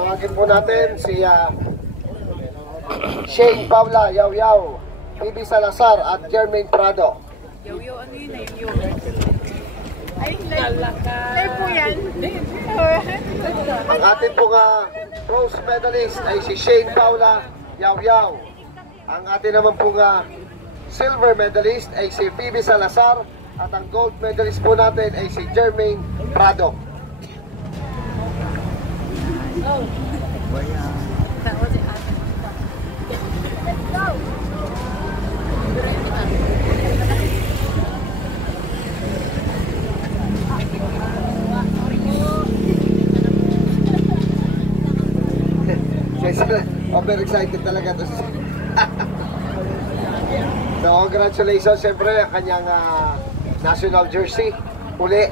tawagin po natin si Shane Paula Yaw Yaw, Bibi Salazar at Jermaine Prado. Yaw Yaw, ano yun na yun? Ay, live po yan. Ang ating pong bronze medalist ay si Shane Paula Yaw Yaw. Ang ating naman pong silver medalist ay si Bibi Salazar. At ang gold medalist po natin ay si Jermaine Prado. Oh. That was it. Let's go. Over excited talaga to. So congratulations siyempre ang kanyang national jersey uli.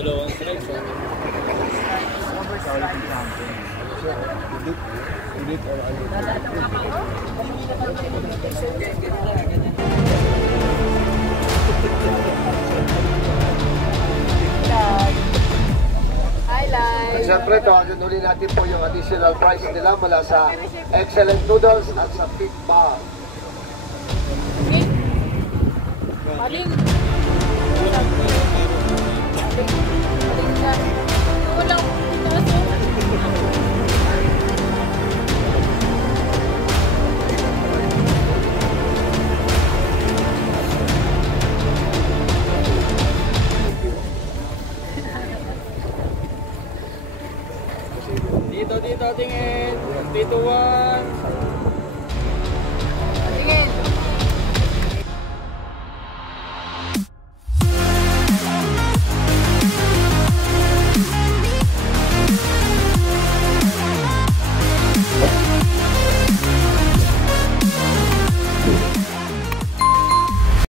Dalawang strikes. Ulit or ano? At siyempre, tawagan uli natin po yung additional price nila mula sa Excellent Noodles at sa Fit Bar. Maling. Dito tingin. 3, 2, 1.